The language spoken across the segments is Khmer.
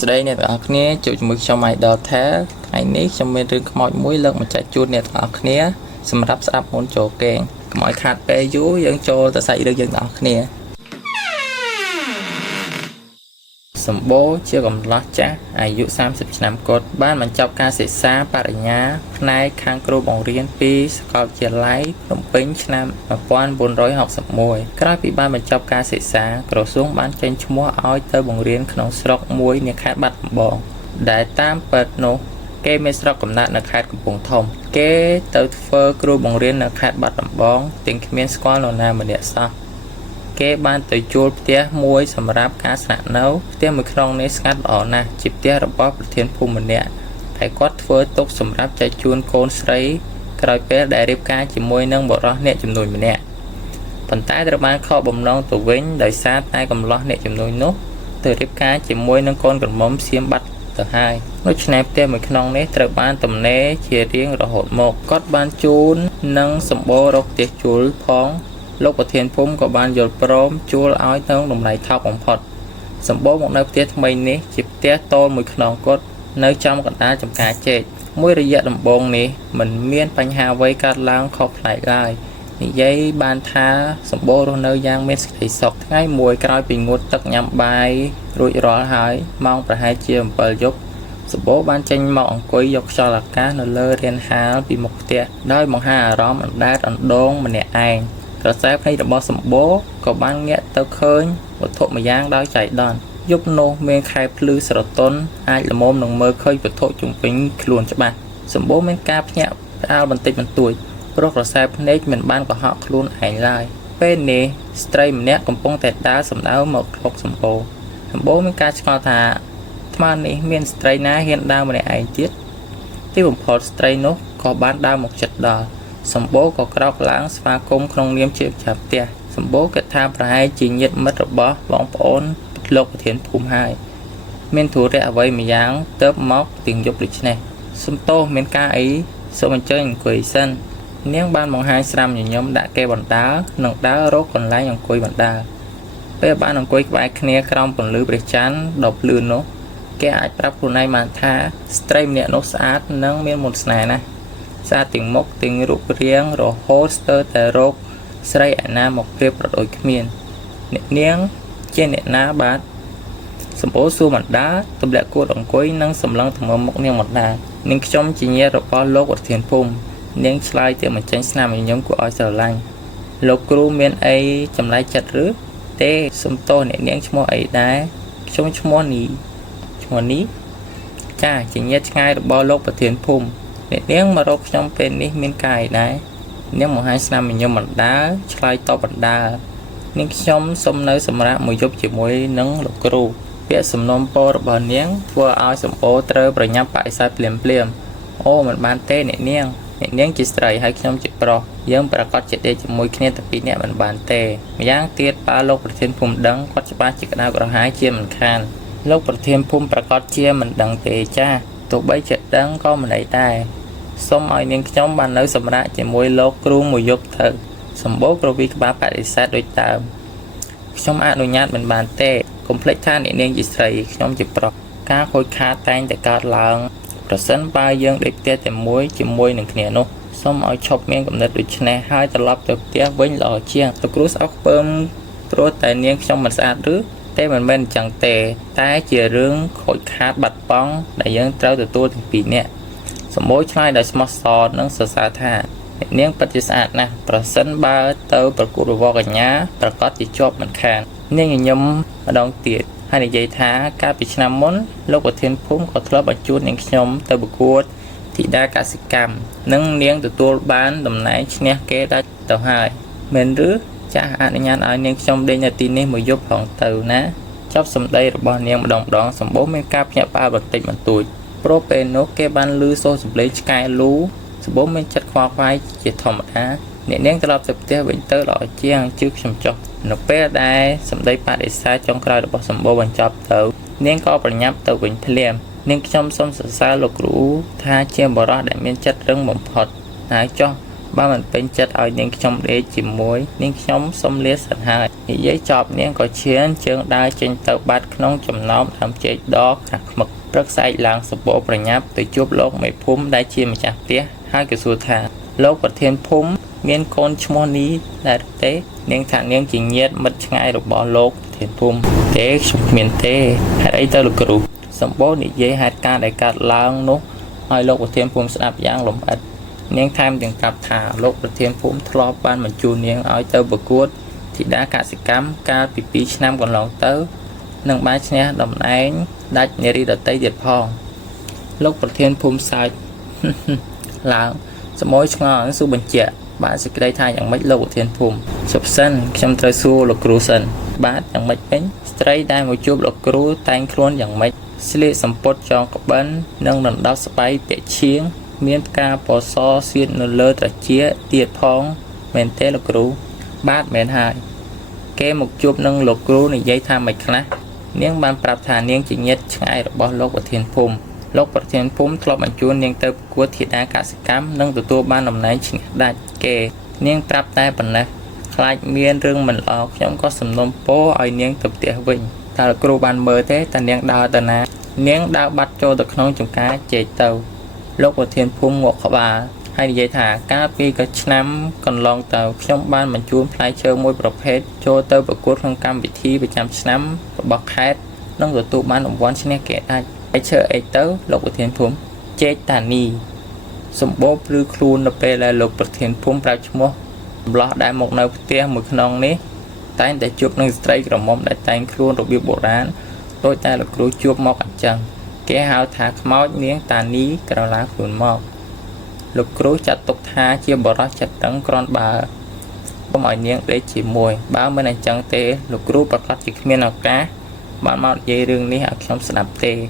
ស្ដីអ្នកទាំងអស់គ្នាជួបជាមួយខ្ញុំ Idol ថាថ្ងៃនេះខ្ញុំមានរឿងខ្មោចមួយលើកមកចែកជូនអ្នកទាំងអស់គ្នាសម្រាប់ស្ដាប់មុនចូលគេងកុំឲ្យខាតពេលយូរយើងចូលទៅសាច់រឿងយើងទាំងអស់គ្នាសម្បូរជាកំឡោះចាស់អាយុ30ឆ្នាំគាត់បានបញ្ចប់ការសិក្សាបរិញ្ញាផ្នែកខាងគ្រូបង្រៀនពីសាកលវិទ្យាល័យភ្នំពេញឆ្នាំ1961ក្រោយពីបានបញ្ចប់ការសិក្សាក្រសួងបានចេញឈ្មោះឲ្យទៅបង្រៀនក្នុងស្រុកមួយនៅខេត្តបាត់ដំបងដែលតាមពិតនោះគេមានស្រុកកំណើតនៅខេត្តកំពង់ធំគេទៅធ្វើគ្រូបង្រៀននៅខេត្តបាត់ដំបងទាំងគ្មានស្គាល់នរណាម្នាក់សោះគេបានទៅជួលផ្ទះមួយសម្រាប់ការស្នាក់នៅផ្ទះមួយក្នុងនេះស្ងាត់ល្អណាស់ជាផ្ទះរបស់ប្រធានភូមិម្នាក់ហើយគាត់ធ្វើទុកសម្រាប់ចែកជូនកូនស្រីក្រោយពេលដែលរៀបការជាមួយនឹងបុរសអ្នកជំនួយម្នាក់ប៉ុន្តែត្រូវបានខកបំណងទៅវិញដោយសារតែកំឡោះអ្នកជំនួយនោះទៅរៀបការជាមួយនឹងកូនក្រមុំសៀមបាត់ទៅហើយដូច្នេះផ្ទះមួយក្នុងនេះត្រូវបានទំនេរជារៀងរហូតមកគាត់បានជូននិងសម្បូររកផ្ទះជួលផងលោកប្រធានភូមិក៏បានយល់ព្រមជួលឲ្យទៅតម្លៃថោកបំផុតសម្បូរមកនៅផ្ទះថ្មីនេះជាផ្ទះតូលមួយខ្នងគាត់នៅចំកណ្ដាលចំការចេកមួយរយៈដំបូងនេះមិនមានបញ្ហាអ្វីកើតឡើងខុសប្លែកឡើយនិយាយបានថាសម្បូររស់នៅយ៉ាងមានសេចក្តីសុខថ្ងៃមួយក្រោយពីងូតទឹកញ៉ាំបាយរួចរាល់ហើយម៉ោងប្រហែលជា7យប់សម្បូរបានចេញមកអង្គុយយកខ្យល់អាកាសនៅលើរានហាលពីមុខផ្ទះដោយបង្ហាញអារម្មណ៍អណ្ដែតអណ្ដូងម្នាក់ឯងក្រសែភ្នែករបស់សម្បូរក៏បានងាកទៅឃើញវត្ថុម្យ៉ាងដោយចៃដន្យយប់នោះមានខែភ្លឺស្រទន់អាចល្មមនឹងមើលឃើញវត្ថុជុំវិញខ្លួនច្បាស់សម្បូរមានការភ្ញាក់ផ្អើលបន្តិចបន្តួចព្រោះក្រសែភ្នែកមិនបានកុហកខ្លួនឯងឡើយពេលនេះស្ត្រីម្នាក់កំពុងតែដើរសម្ដៅមករកសម្បូរមានការឆ្ងល់ថាថ្មនេះមានស្ត្រីណាហ៊ានដើរម្នាក់ឯងទៀតទីបំផុតស្ត្រីនោះក៏បានដើរមកជិតដល់សម្បូរក៏ក្រោកឡើងស្វាគមន៍ក្នុងនាមជាម្ចាស់ផ្ទះសម្បូរគិតថាប្រហែលជាញាតិមិត្តរបស់បងប្អូនលោកប្រធានភូមិហើយមានធុរៈអ្វីម្យ៉ាងទៅមកទាំងយប់ដូចនេះសំទោសមានការអីសូមអញ្ជើញអង្គុយសិននាងបានបង្ហាញស្រាំញញឹមដាក់គេបណ្ដាលនិងដើររកកន្លែងអង្គុយបណ្ដាលពេលបានអង្គុយក្បែរគ្នាក្រោមពន្លឺព្រះច័ន្ទដ៏ភ្លឺនោះគេអាចប្រាប់ខ្លួនឯងបានថាស្ត្រីម្នាក់នោះស្អាតនិងមានមន្តស្នេហ៍ណាស់ស្អាតទាំងមុខទាំងរូបរាងរហូតស្ទើរតែរកស្រីឯណាមកប្រៀបប្រដូចគ្មានអ្នកនាងជាអ្នកណាបាទសម្បូរសួរបណ្ដាទម្លាក់គួតអង្គុយនិងសម្លឹងទៅមើលមុខនាងបណ្ដានាងខ្ញុំជាញាតិរបស់លោកប្រធានភូមិនាងឆ្លើយទៅបញ្ចេញស្នាមញញឹមគួរឲ្យស្រឡាញ់លោកគ្រូមានអីចម្លែកចិត្តឬទេសំទោសអ្នកនាងឈ្មោះអីដែរខ្ញុំឈ្មោះនេះចាជាញាតិឆ្ងាយរបស់លោកប្រធានភូមិអ្នកនាងមករកខ្ញុំពេលនេះមានការអីដែរនាងបង្ហាញស្នាមញញឹមបណ្ដាឆ្លើយតបបណ្ដានាងខ្ញុំសុំនៅសម្រាប់មួយយប់ជាមួយនឹងលោកគ្រូពាក្យសំណូមពររបស់នាងធ្វើឲ្យសម្បូរត្រូវប្រញាប់បដិសេធភ្លាមអូមិនបានទេអ្នកនាងជាស្ត្រីហើយខ្ញុំជាប្រុសយើងប្រកាសជាដេកជាមួយគ្នាតែពីរនាក់មិនបានទេម្យ៉ាងទៀតបើលោកប្រធានភូមិដឹងគាត់ច្បាស់ជាក្តៅក្រហាយជាមិនខានលោកប្រធានភូមិប្រកាសជាមិនដឹងទេចាទោះបីជាដឹងក៏មិនអីដែរសូមឲ្យនាងខ្ញុំបាននៅសម្រាប់ជាមួយលោកគ្រូមួយយប់ទៅសម្បូរក្រវីក្បាលបដិសេធដូចដើមខ្ញុំអនុញ្ញាតមិនបានទេកុំភ្លេចថាអ្នកនាងជាស្រីខ្ញុំជាប្រុសការខូចខាតតែងតែកើតឡើងប្រសិនបើយើងដេកផ្ទះតែមួយជាមួយនឹងគ្នានោះសូមឲ្យឈប់មានគំនិតដូចនេះហើយត្រឡប់ទៅផ្ទះវិញល្អជាងលោកគ្រូស្អប់ខ្ពើមព្រោះតែនាងខ្ញុំមិនស្អាតឬតែមិនមែនអញ្ចឹងទេតែជារឿងខូចខាតបាត់បង់ដែលយើងត្រូវទទួលទាំងពីរនាក់សម្បូរឆ្លើយដោយស្មោះសរនិងសរសើរថាអ្នកនាងពិតជាស្អាតណាស់ប្រសិនបើទៅប្រកួតប្រវត្តិកញ្ញាប្រកាសជាជាប់មិនខាននាងញញឹមម្ដងទៀតហើយនិយាយថាកាលពីឆ្នាំមុនលោកប្រធានភូមិក៏ធ្លាប់បញ្ជូននាងខ្ញុំទៅប្រកួតធីតាកសិកម្មនិងនាងទទួលបានតំណែងឈ្នះគេដាច់ទៅហើយមែនឬចាស់អនុញ្ញាតឲ្យនាងខ្ញុំដេញនៅទីនេះមួយយប់ផងទៅណាចប់សម្ដីរបស់នាងម្ដងសម្បូរមានការភ្ញាក់ផ្អើលបន្តិចបន្តួចព្រោះពេលនោះគេបានឮសូរសម្លេងឆ្កែលូសម្បូរមានចិត្តខ្វល់ខ្វាយជាធម្មតាអ្នកនាងត្រឡប់ទៅផ្ទះវិញទៅល្អជាងជឿខ្ញុំចុះនៅពេលដែលសម្ដីបដិសេធចុងក្រោយរបស់សម្បូរបញ្ចប់ទៅនាងក៏ប្រញាប់ទៅវិញភ្លាមនាងខ្ញុំសូមសរសើរលោកគ្រូថាជាបរិសុទ្ធដែលមានចិត្តរឹងបំផុតហើយចុះ Ba mình bên chất ở những trong đế chỉ muối nhưng nhóm xông liệt sẵn hai thì giấy chọp những có chiến chương đai trên tàu bát nông chầm nóm làm chết đó khắc mực rất say làng sập bộ bật nháp từ chụp lốc mấy phúm đai chia mà chặt tía hai cái số thả lốc vật thiên phúm miên con chmon ní là tế nhưng thằng những chỉ nhiệt mất ngay được bỏ lốc thiên phúm tế miền tế hạt ấy tao được cử sập bộ ní giấy hạt ca đại cát làng nốt hai lốc vật thiên phúm sạp giang lồng ắt nhưng tham từng cặp thả lốc vật thiên phúm thọ ban mình chu niên ở tao bực cuốt thì đã cả sự cám ca pí năm còn lòng tớ nâng ba nha đồng ánh đạch nhớ đi đợt tây diệt phong lúc vật thiên phum sai là sẽ mối ngon su bình chè bạn sẽ đây thayอย่างmấy lâu của thiên phum sụp sân trong trời xua lục cru sân bátอย่างmấy bánh stray đai một chút lục cru tay luônอย่างmấy sili sầm pot cho các bạn nâng lần đau spy bẹ chiếng miên ca bò so xiên nơ lơ trả chia tiệt phong mền tê lục cru bát mền hai kê một chút nâng lục cru này dây tham mạch khác niếng ban prap thà niếng chỉ nhất ngay được bao lốc của thiên phum lốc của thiên phum thọ bản chuôn niếng tơ của thị đa cả sự cám nâng từ tua ban làm này chỉ đạt kê niếng prap tai bản này khai miên rương mình ở trong có sầm nôm po ở niếng tập tiệt vinh ta là cru ban mơ thế ta niếng đào tờ na niếng đào bắt cho được nông trồng cá chạy tàu lốc của thiên phum ngọc khả bà hay dây thả cá pi cái năm còn lòng tàu trong ban mình chuôn phải chơi môi bọc hết cho tơ và cốt không cam vị thi về trăm năm bọc hết nông rồi tụ ban đồng quan xin kể ai phải chơi ấy tớ lộc của thiên phum chết tàn ni sum bố rư khuôn là pe là lộc của thiên phum ra chung lo đại một nơi tia một non ní tay để chụp nâng stray cầm mông đại tay khuôn rồi bị bộ rán đôi tay là cối chụp mọc ảnh chân kẻ hao thả máu miếng tàn ní cào lá khuôn mọc lục cối chặt tục tha chia bỏ ra chặt trắng con bà có mọi niên để chỉ mùi báo bên này chẳng tê lục cối bật lát chỉ miên nào cá bạn mau dây rừng ní học trong sạp tê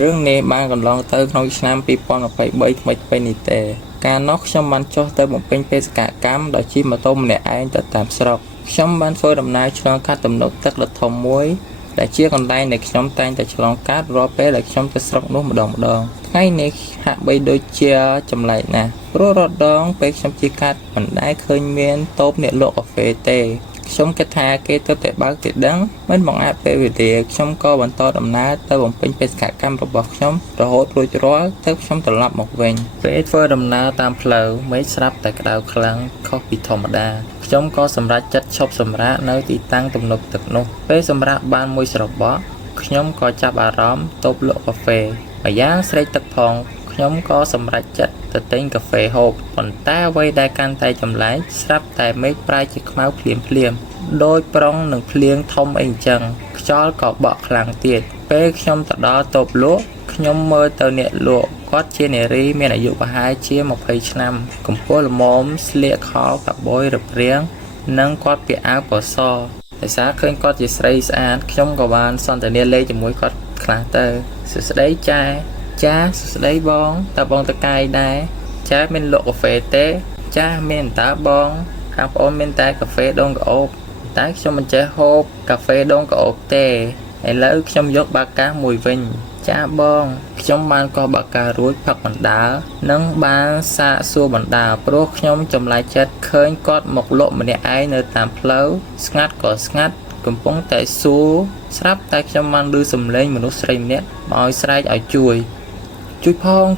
rừng này bạn còn lòng tới trong năm pi pon là phải bơi mấy nị tê cá nóc trong ban cho tới một bên pe cả cám đòi chi mà tôm này ai tự tạm sọc trong ban phơi đầm nai cho cá tầm nốt tất là thòng muối để chia còn tay này trong tay tại trong cát ro pe là trong cái sọc nốt một đòn ngay này hạ bay đôi chia chầm lại nè rồi đón pe trong chia cát mình đã khơi miên tôm nệ lộ ở phía tê trong cái tha cái tơ tệ báo tệ đắng mấy bọn áp về về thì trong co bọn to đầm ná tơ bọn pin pe cả cam rồi bọc trong rồi hốt rồi cho tơ trong tờ lập một vành về phơi đầm ná tam phở mấy sáp tại cái đào khlang coffee thom đa trong co sầm ra chất shop sầm ra nơi thì tăng tầm nộp thực nô về sầm ra ban môi sập bó nhóm co chạp à róm tốp lộ cà phê và giá xây tập phòng nhóm có sầm ra chất từ tên cà phê hộp còn ta quay đai can tay chầm lái sắp tại mấy prai chỉ máu phliềm đôi prong nâng phliêng thông anh chân cho có bọ làng tiền pe nhóm tại đó tộp lúa nhóm mơ tàu nhẹ lụa có chia nề ri miền ở dụ và hai chia một phẩy năm cùng cô là mồm sliệt khó cả bôi rập riêng nâng quát bị áo bỏ so tại sao khơi có chỉ xây án nhóm của bạn son từ lên chỉ mũi có khá tơ sự đấy chai cha đấy bong ta bong ta cay đá cha men lộ cà phê té cha men ta bong hàng ôn men ta cà phê đông gỗ ta cho mình chơi hộp cà phê đông gỗ tê hay lỡ trong giót ba cá mùi vinh cha bong trong ban có bạc cà rúi phật bản đá nâng ban xa xua bản đá pro nhóm trong lại chết khơi có một lộ mà để ai nơi tạm lâu ngắt có ngắt cùng bóng tại xua sắp tay trong ban đưa sầm lên mà nó xây nét mọi sai ở chui phong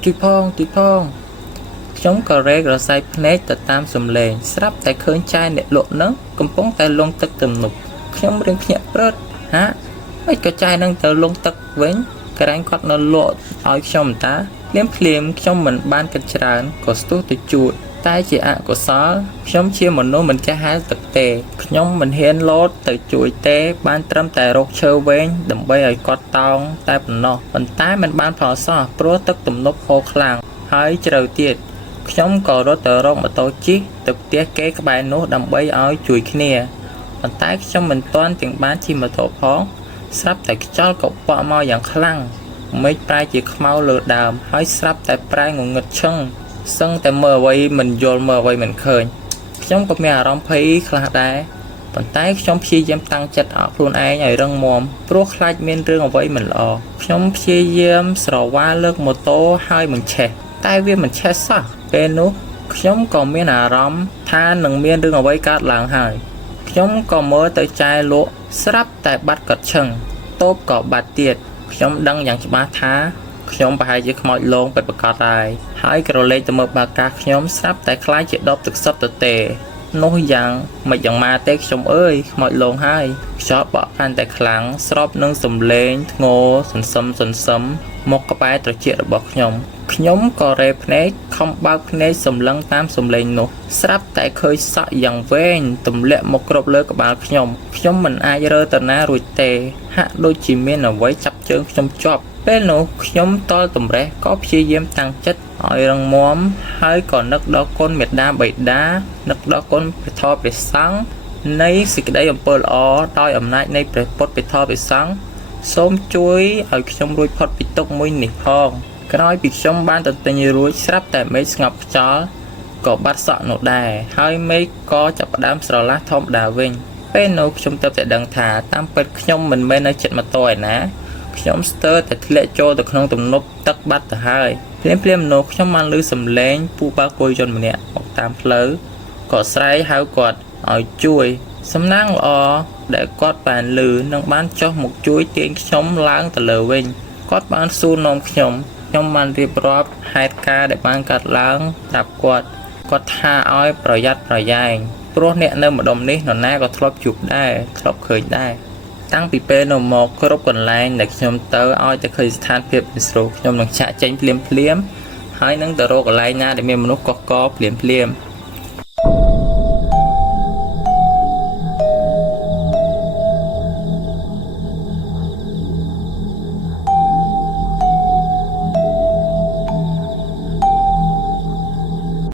chống cà rê rồi say nét từ tam sầm lên sắp tại khơi chai nệ lộ nấng cùng bóng tại lông tức tầm nục chống bên nhẹ rớt hả mấy cái chai nâng từ lông tức với cái đánh quạt nó lộ ở trong ta liếm trong mình ban cái tràn có số từ chuột tay chị ạ của xó trong chia một nô mình cái hái thực tề nhóm mình hiến lót từ chuỗi tê ban trăm tài rốt chơi với đầm bay ở con tông tay phần nọ phần tay mình ban phò xó pro tức tụm nốt khô khlang hái chờ tiệt nhóm có rốt tờ rong mà tôi chiếc thực tiết kế các bài nốt đầm bay ở chuỗi kia phần tay trong mình toán tiền bán chi mà tổ phó sắp tại cho cậu bỏ mò dạng khlang mấy prai chỉ mau lừa đàm hái sắp tại prai ngủ ngật chân សឹងតែមើលអ្វីមិនយល់មើលអ្វីមិនឃើញខ្ញុំក៏មានអារម្មណ៍ភ័យខ្លះដែរប៉ុន្តែខ្ញុំព្យាយាមតាំងចិត្តអត់ខ្លួនឯងឲ្យរឹងមាំព្រោះខ្លាចមានរឿងអ្វីមិនល្អខ្ញុំព្យាយាមស្រវាលើកម៉ូតូហើយមិនឆេះតែវាមិនឆេះសោះពេលនោះខ្ញុំក៏មានអារម្មណ៍ថានឹងមានរឿងអ្វីកើតឡើងហើយខ្ញុំក៏មើលទៅចែលក់ស្រាប់តែបាត់កាត់ឈឹងតូបក៏បាត់ទៀតខ្ញុំដឹងយ៉ាងច្បាស់ថាខ្ញុំប្រហែលជាខ្មោចលងពិតប្រាកដហើយក្រឡេកទៅមើលបាកាខ្ញុំស្រាប់តែខ្លាចជាដបទឹកសុទ្ធទៅទេនោះយ៉ាងមិនយ៉ាងម៉ាទេខ្ញុំអើយខ្មោចលងហើយខ្យល់បក់កាន់តែខ្លាំងស្របនឹងសំឡេងធ្ងរសន្សឹមមកក្បែរត្រចៀករបស់ខ្ញុំក៏រេភ្នែកខំបើកភ្នែកសម្លឹងតាមសំឡេងនោះស្រាប់តែឃើញសក់យ៉ាងវែងទម្លាក់មកគ្របលើក្បាលខ្ញុំមិនអាចរើទៅណារួចទេហាក់ដូចជាមានអ្វីចាប់ជើងខ្ញុំជាប់ពេលនោះខ្ញុំតល់តម្រេះក៏ព្យាយាមតាំងចិត្តឲ្យរឹងមាំហើយក៏នឹកដល់គុណមេត្តាបិតានឹកដល់គុណព្រះធម៌ព្រះសង្ឃនៃសេចក្តីអំពើល្អដោយអំណាចនៃព្រះពុទ្ធព្រះធម៌ព្រះសង្ឃសូមជួយឲ្យខ្ញុំរួចផុតពីទុក្ខមួយនេះផងក្រោយពីខ្ញុំបានទន្ទិញរួចស្រាប់តែមេឃស្ងប់ខ្យល់ក៏បាត់សក់នោះដែរហើយមេឃក៏ចាប់ផ្ដើមស្រឡះធម្មតាវិញពេលនោះខ្ញុំទើបតែដឹងថាតាមពិតខ្ញុំមិនមែននៅចិត្តម៉ូតូឯណាខ្ញុំស្ទើរតែធ្លាក់ចូលទៅក្នុងទំនប់ទឹកបាត់ទៅហើយភ្លាមនោះខ្ញុំបានឮសំឡេងពូបើកគោយន្តម្នាក់មកតាមផ្លូវក៏ស្រែកហៅគាត់ឲ្យជួយសំណាងល្អដែលគាត់បានឮនឹងបានចុះមកជួយទាញខ្ញុំឡើងទៅលើវិញគាត់បានសួរនាំខ្ញុំបានរៀបរាប់ហេតុការណ៍ដែលបានកើតឡើងប្រាប់គាត់ថាឲ្យប្រយ័ត្នប្រយែងព្រោះអ្នកនៅម្ដុំនេះនរណាក៏ធ្លាប់ជួបដែរធ្លាប់ឃើញដែរតាំងពីពេលនោះមកគ្រប់កន្លែងដែលខ្ញុំទៅឲ្យតែឃើញស្ថានភាពមិនស្រួលខ្ញុំនឹងចាក់ចេញភ្លាមហើយនឹងទៅរកកន្លែងណាដែលមានមនុស្សកុះកភ្លាម